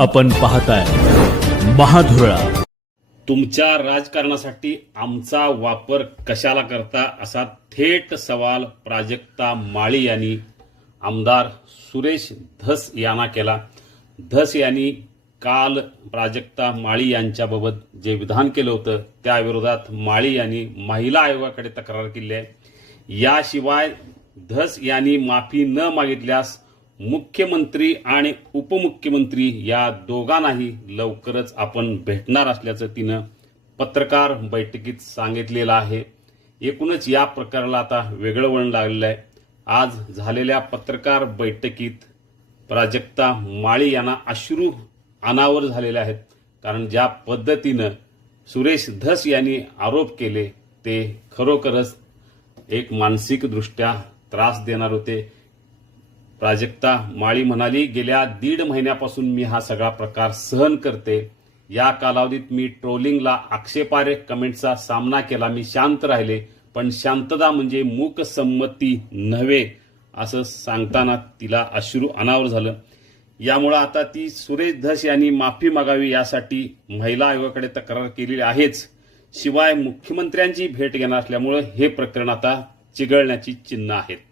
आपण पाहताय महाधुरळा. तुमच्या राजकारणासाठी आमचा वापर कशाला करता, असा थेट सवाल प्राजक्ता माळी यांनी आमदार सुरेश धस यांना केला. धस यांनी काल प्राजक्ता माळी यांच्याबाबत जे विधान केलं होतं त्याविरोधात माळी यांनी महिला आयोगाकडे तक्रार केली आहे. याशिवाय धस यांनी माफी न मागितल्यास मुख्यमंत्री आणि उपमुख्यमंत्री या दोघांनाही लवकरच आपण भेटणार असल्याचं तिनं पत्रकार बैठकीत सांगितलेलं आहे. एकूणच या प्रकरणाला आता वेगळं वळण लागलेलं आहे. आज झालेल्या पत्रकार बैठकीत प्राजक्ता माळी यांना अश्रू अनावर झालेले आहेत. कारण ज्या पद्धतीनं सुरेश धस यांनी आरोप केले ते खरोखरच एक मानसिकदृष्ट्या त्रास देणार होते. प्राजक्ता माळी म्हणाली, गेल्या 1.5 महिन्यापासून मी हा सगळा प्रकार सहन करते. या कालावधीत मी ट्रोलिंगला आक्षेपार्ह कमेंटचा सामना केला. मी शांत राहिले, पण शांतता म्हणजे मूकसंमती नव्हे असं सांगताना तिला अश्रू अनावर झालं. यामुळे आता ती सुरेश धस यांनी माफी मागावी यासाठी महिला आयोगाकडे तक्रार केलेली आहेच. शिवाय मुख्यमंत्र्यांची भेट घेणार असल्यामुळे हे प्रकरण आता चिघळण्याची चिन्ह आहेत.